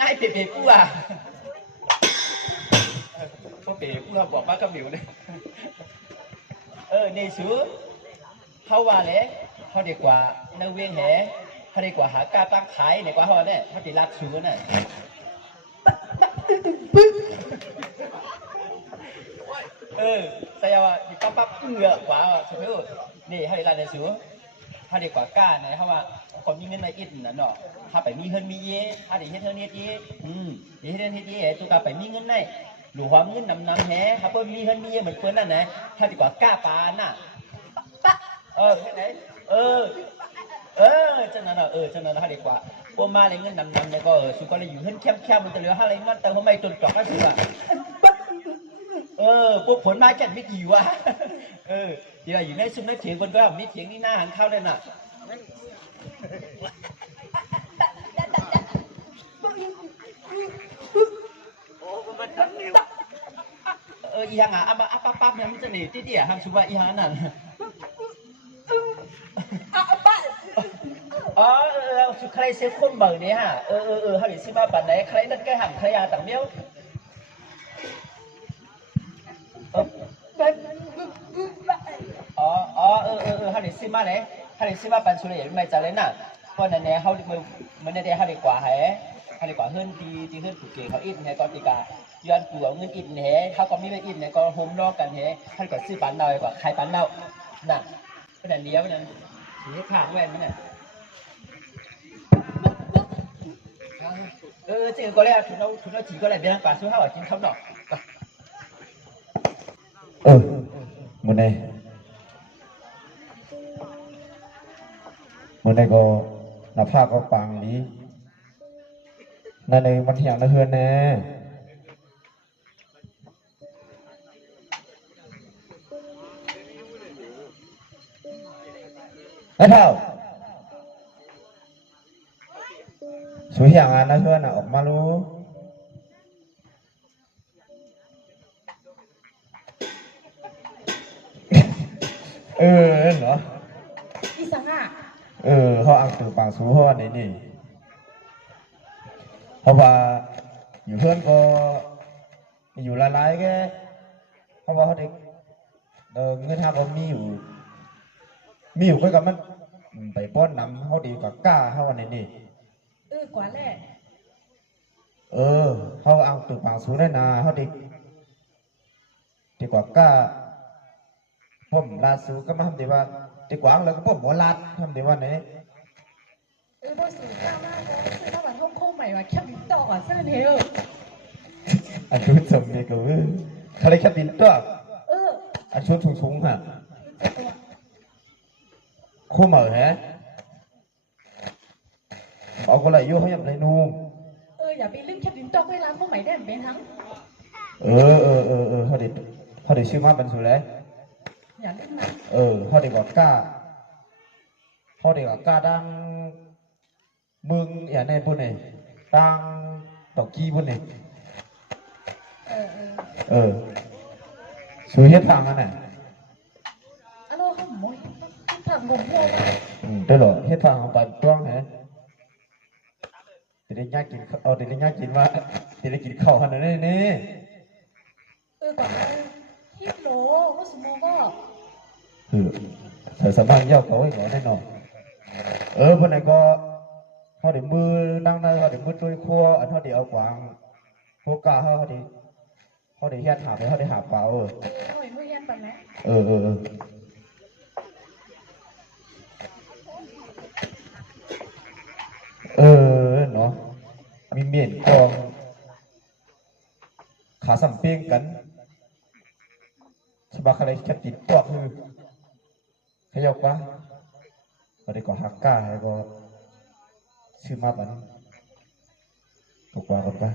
ง่ายเป๋ๆปูอ่ะก็เป๋ปูอ่ะบอกว่าก็หมิวเลยในสูเขาว่าเลยเขาดีกว่าในเวียนแหเขาดีกว่าหากาตั้งขายในกว่าเขาเนี่ยเขาติรักสูน่ะแต่ว่าปั๊บเหงื่อกว่าใช่ไหมนี่เขาดีรักในสูเขาดีกว่ากล้าเนี่ยเขาว่าคนมีเงินในอินนั่นเนาะถ้าไปมีเงินมีเย่ถ้าได้เฮ็ดเท่านี้เย่เฮ็ดเท่านี้เย่ตัวกาไปมีเงินในหลวงเงินนำแหถ้าเพิ่นมีเงินมีเย่เหมือนเพิ่นนั่นนะถ้าดีกว่ากล้าปานน่ะเฮ็ดไหนจังนั้นจังนั้นถ้าดีกว่าพวกมาเลยเงินนำเนี่ยก็สุก็เลยอยู่เฮ็ดแคบๆมันจะเหลืออะไรมันแต่ทำไมจนจอกแล้วสิว่าพวกผลมาแก่ไม่กี่วะเดี๋ยวอยู่ในซุ้มในเถียงคนก็มีเถียงนี่หน้าหันเข้าเลยน่ะอีหังปั๊บเนี่ยมันจะหนีที่เดียหังชัวอีหังนั่นสุดใครเซฟคนเบอร์เนี่ยฮะเขาดิซิมาปันไหนใครนั่นแกหังใครยาต่างเดียวเขาดิซิมาไหนเขาดิซิมาปันสุริยไม่จ่ายเลยน่ะเพราะนั่นเนี่ยเขามันเนี่ยเขาดีกว่าเขาดีกว่าเฮือนที่เฮือนผูกเกี่ยวเขาอินเนี่ยก็ตีกาย้อนกูเอาเงินอินเนี่ยเขาก็ไม่ไปอินเนี่ยก็โฮมลอกกันเนี่ยเขาก็ซื้อปันเราดีกว่าใครปันเราน่ะเพราะนั่นเลี้ยวนั่นสีข้างแว่นมันเนี่ย这个过来ถุนเอาจี过来别人把手好好金掏到มื่อไหร่ก็หน้าผากก็ปังนี้นั่นเลยมันเหี่ยวนะเฮือนแน่ไอ้เท่าสวยอย่างนั้นนะเฮือนออกมารู้เหรออีสังอ่ะเขาอังตือปางสูเขาวันนี้นี่เพราะว่าอยู่เพื่อนก็อยู่หลายๆแกเพราะว่าเขาเด็กเงินทางเขามีอยู่ก็กับมันไปป้อนน้ำเขาดีกว่ากล้าเขาวันนี้นี่กว่าแรกเขาอังตือปางสูได้นาเขาดีกว่ากล้าผมลาสูก็มาทำดีว่าดีกว่าแล้วก็ผมหัวลาดทำดีว่าเนี่ยพอสูงมากมากเลยคือถ้าแบบท่องโค้งใหม่ว่าแคบลิ้นต่อเส้นเฮลอันชุดสมเนี่ยก็เขาเลยแคบลิ้นต่ออันชุดสูงๆฮะคู่เหม่อฮะเอาก็เลยโย่เขาอย่างไรนู่อย่าไปลืมแคบลิ้นต่อเวลาโค้งใหม่ได้เป็นทั้งเขาเดี๋ยวชื่อมาเป็นสุดเลยอย่าลืมนะเขาเดี๋ยวกล้าดังมึงอย่างในปุ่นนี่ดังตอกกี้ปุ่นนี่สวยเฮ็ดทางนั่นน่ะฮัลโหลเขาหมดทางงงงได้หรอเฮ็ดทางของตันต้วงเหรอจะได้ยากกินจะได้ยากกินว่าจะได้กินข้าวขนาดนี้นี่ก่อนฮิตโหลว่าสมองก็เธอสามารถเย้าเขาให้หมอแน่นอนพวกไหนก็เขาเดี๋ยวมือนั่งในเขาเดี๋ยวมือตุ้ยครัวอันเขาเดี๋ยวเอากวางพวกกาเขาเดี๋ยวแย่หาไปเขาเดี๋ยวหาเปล่าเขาเห็นมือแย่ปันไหมเนาะมีเมียนกองขาสัมเปียงกันฉบับอะไรแค่ติดตัวคือขยับวะก็ได้ก็หักก้าให้ก็ชื่อมาบันถูกกว่ากันปะ